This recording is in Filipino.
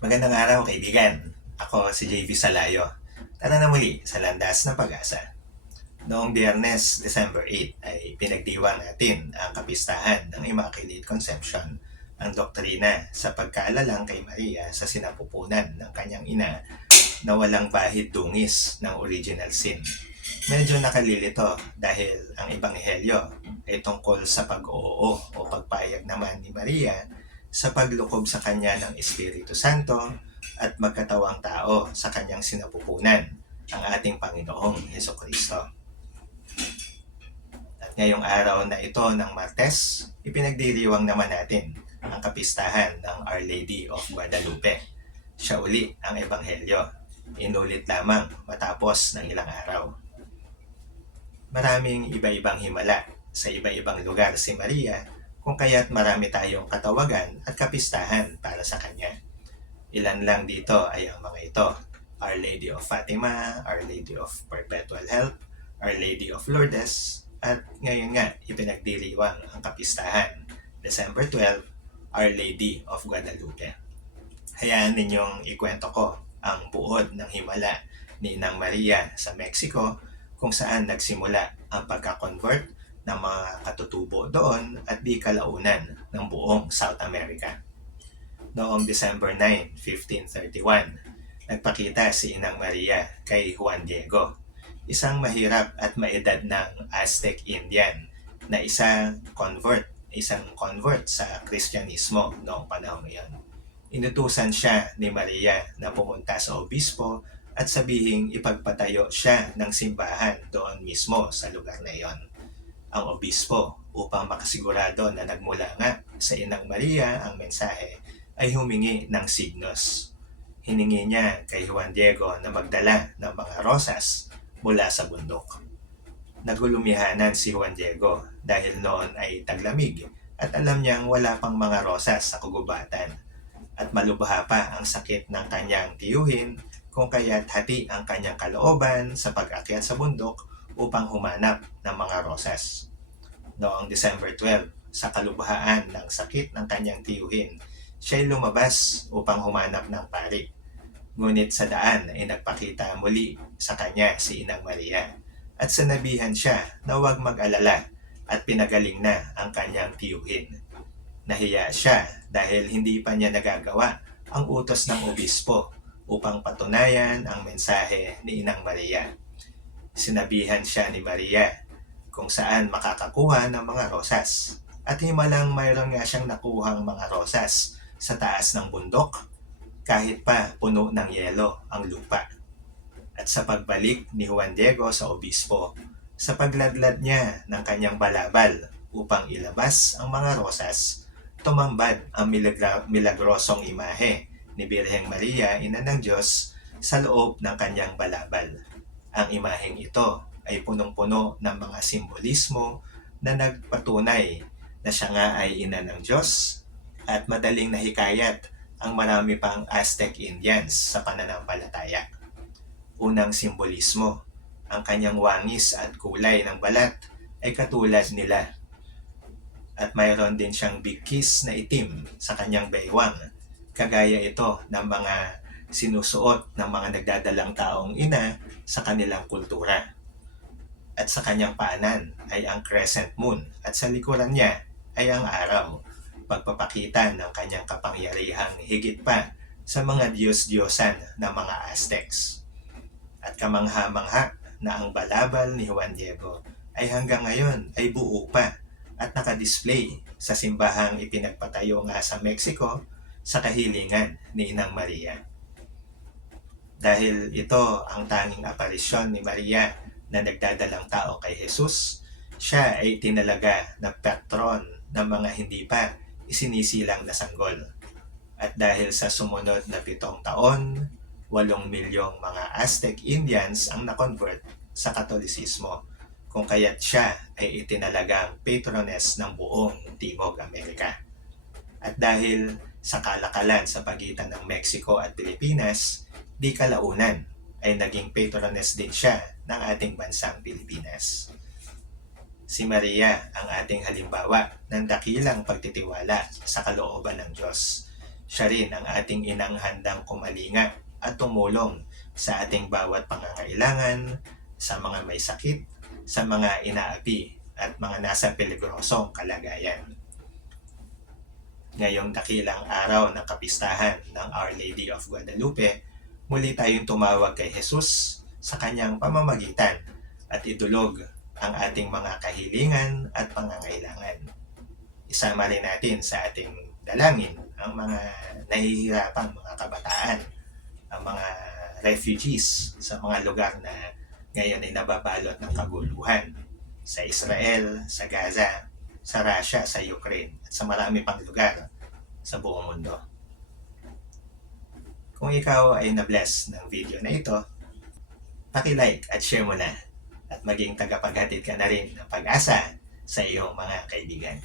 Magandang araw kaibigan. Ako si JV Salayo. Tara na muli sa Landas ng Pag-asa. Noong biyernes, December 8, ay pinagdiwang natin ang kapistahan ng Immaculate Conception, ang doktrina sa pagkaalalang kay Maria sa sinapupunan ng kanyang ina na walang bahid dungis ng original sin. Medyo nakalilito dahil ang Ebanghelyo ay tungkol sa pag-oo o pagpayag naman ni Maria sa paglukob sa kanya ng Espiritu Santo at magkatawang tao sa kanyang sinapupunan, ang ating Panginoong Heso Kristo. At ngayong araw na ito ng Martes, ipinagdiriwang naman natin ang kapistahan ng Our Lady of Guadalupe. Siya uli ang Ebanghelyo. Inulit lamang matapos ng ilang araw. Maraming iba-ibang himala sa iba-ibang lugar si Maria kung kaya't marami tayong katawagan at kapistahan para sa kanya. Ilan lang dito ay ang mga ito. Our Lady of Fatima, Our Lady of Perpetual Help, Our Lady of Lourdes, at ngayon nga ipinagdiriwang ang kapistahan, December 12, Our Lady of Guadalupe. Hayaan ninyong ikwento ko ang buod ng himala ni Inang Maria sa Mexico kung saan nagsimula ang pagka-convert ng mga katutubo doon at di kalaunan ng buong South America. Noong December 9, 1531, nagpakita si Inang Maria kay Juan Diego, isang mahirap at maedad ng Aztec Indian na isang convert, isang convert sa Kristyanismo noong panahon iyon. Inutusan siya ni Maria na pumunta sa obispo at sabihing ipagpatayo siya ng simbahan doon mismo sa lugar na iyon ang obispo upang makasigurado na nagmula nga sa Inang Maria ang mensahe ay humingi ng signos. Hiningi niya kay Juan Diego na magdala ng mga rosas mula sa bundok. Nagulumihanan si Juan Diego dahil noon ay taglamig at alam niyang wala pang mga rosas sa kugubatan at malubha pa ang sakit ng kanyang tiyuhin kung kaya't hati ang kanyang kalooban sa pag-akyat sa bundok upang humanap ng mga rosas. Noong December 12, sa kalubhaan ng sakit ng kanyang tiyuhin, siya'y lumabas upang humanap ng pari. Ngunit sa daan ay nagpakita muli sa kanya si Inang Maria at sanabihan siya na huwag mag-alala at pinagaling na ang kanyang tiyuhin. Nahiya siya dahil hindi pa niya nagagawa ang utos ng obispo upang patunayan ang mensahe ni Inang Maria sinabihan siya ni Maria kung saan makakakuha ng mga rosas. At himalang mayroon nga siyang nakuhang mga rosas sa taas ng bundok kahit pa puno ng yelo ang lupa. At sa pagbalik ni Juan Diego sa obispo, sa pagladlad niya ng kanyang balabal upang ilabas ang mga rosas, tumambad ang milagra- milagrosong imahe ni Birheng Maria, ina ng Diyos, sa loob ng kanyang balabal. Ang imaheng ito ay punong-puno ng mga simbolismo na nagpatunay na siya nga ay ina ng Diyos at madaling nahikayat ang marami pang Aztec Indians sa pananampalataya. Unang simbolismo, ang kanyang wangis at kulay ng balat ay katulad nila. At mayroon din siyang bigkis na itim sa kanyang baywang. Kagaya ito ng mga sinusuot ng mga nagdadalang taong ina sa kanilang kultura. At sa kanyang paanan ay ang crescent moon at sa likuran niya ay ang araw, pagpapakita ng kanyang kapangyarihang higit pa sa mga Diyos-Diyosan ng mga Aztecs. At kamangha-mangha na ang balabal ni Juan Diego ay hanggang ngayon ay buo pa at nakadisplay sa simbahang ipinagpatayo nga sa Mexico sa kahilingan ni Inang Maria dahil ito ang tanging aparisyon ni Maria na nagdadalang tao kay Jesus, siya ay tinalaga na patron ng mga hindi pa isinisilang na sanggol. At dahil sa sumunod na pitong taon, walong milyong mga Aztec Indians ang na-convert sa Katolisismo, kung kaya't siya ay itinalagang patroness ng buong Timog Amerika. At dahil sa kalakalan sa pagitan ng Mexico at Pilipinas, di kalaunan ay naging patroness din siya ng ating bansang Pilipinas. Si Maria ang ating halimbawa ng dakilang pagtitiwala sa kalooban ng Diyos. Siya rin ang ating inang handang kumalinga at tumulong sa ating bawat pangangailangan, sa mga may sakit, sa mga inaapi at mga nasa peligrosong kalagayan. Ngayong dakilang araw ng kapistahan ng Our Lady of Guadalupe, muli tayong tumawag kay Jesus sa kanyang pamamagitan at idulog ang ating mga kahilingan at pangangailangan. Isama rin natin sa ating dalangin ang mga nahihirapang mga kabataan, ang mga refugees sa mga lugar na ngayon ay nababalot ng kaguluhan sa Israel, sa Gaza, sa Russia, sa Ukraine, at sa marami pang lugar sa buong mundo. Kung ikaw ay na-bless ng video na ito, paki-like at share mo na at maging tagapaghatid ka na rin ng pag-asa sa iyong mga kaibigan.